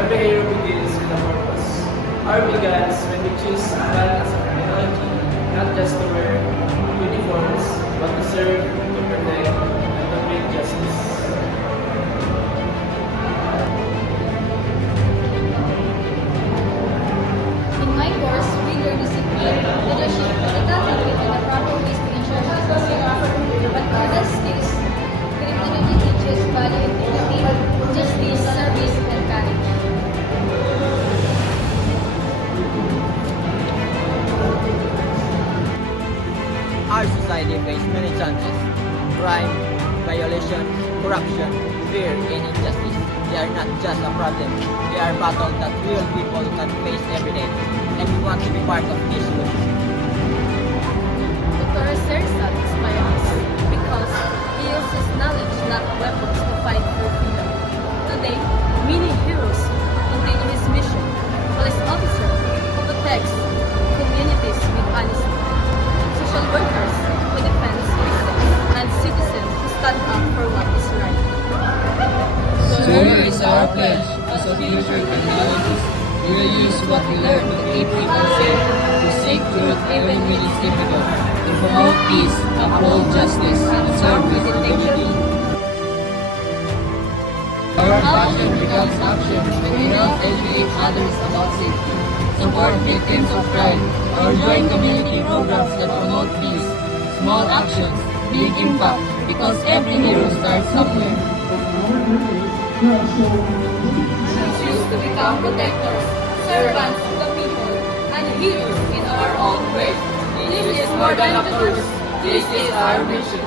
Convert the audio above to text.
Every hero begins with a purpose. Our begins when we choose to stand as a terminology, not just to wear uniforms, but to serve, to protect, and to bring justice. In my course, we learn discipline, leadership, critical thinking, and the proper ways to ensure success. But other skills, creativity teaches value integrity, justice, service, and courage. Our society faces many challenges: crime, violation, corruption, fear, and injustice. They are not just a problem, they are battles that real people can face every day, and we want to be part of this solution. Dr. Sersa inspires us because he uses knowledge, not weapons, to fight for freedom. Today, many heroes continue his mission. Police officer who protects communities with honesty. Social workers who defend victims, and citizens who stand up for what is right. Here is our pledge as a future technologies. We will use what we learn to keep people safe, to seek truth even when it's difficult, to promote peace, uphold justice, and serve with integrity. Our passion becomes action when we help educate others about safety, support victims of crime, or join community programs that promote peace. Small actions, big impact, because every hero starts somewhere. We choose to become protectors, servants of the people, and heroes in our own way. This is more than a course. This is our mission.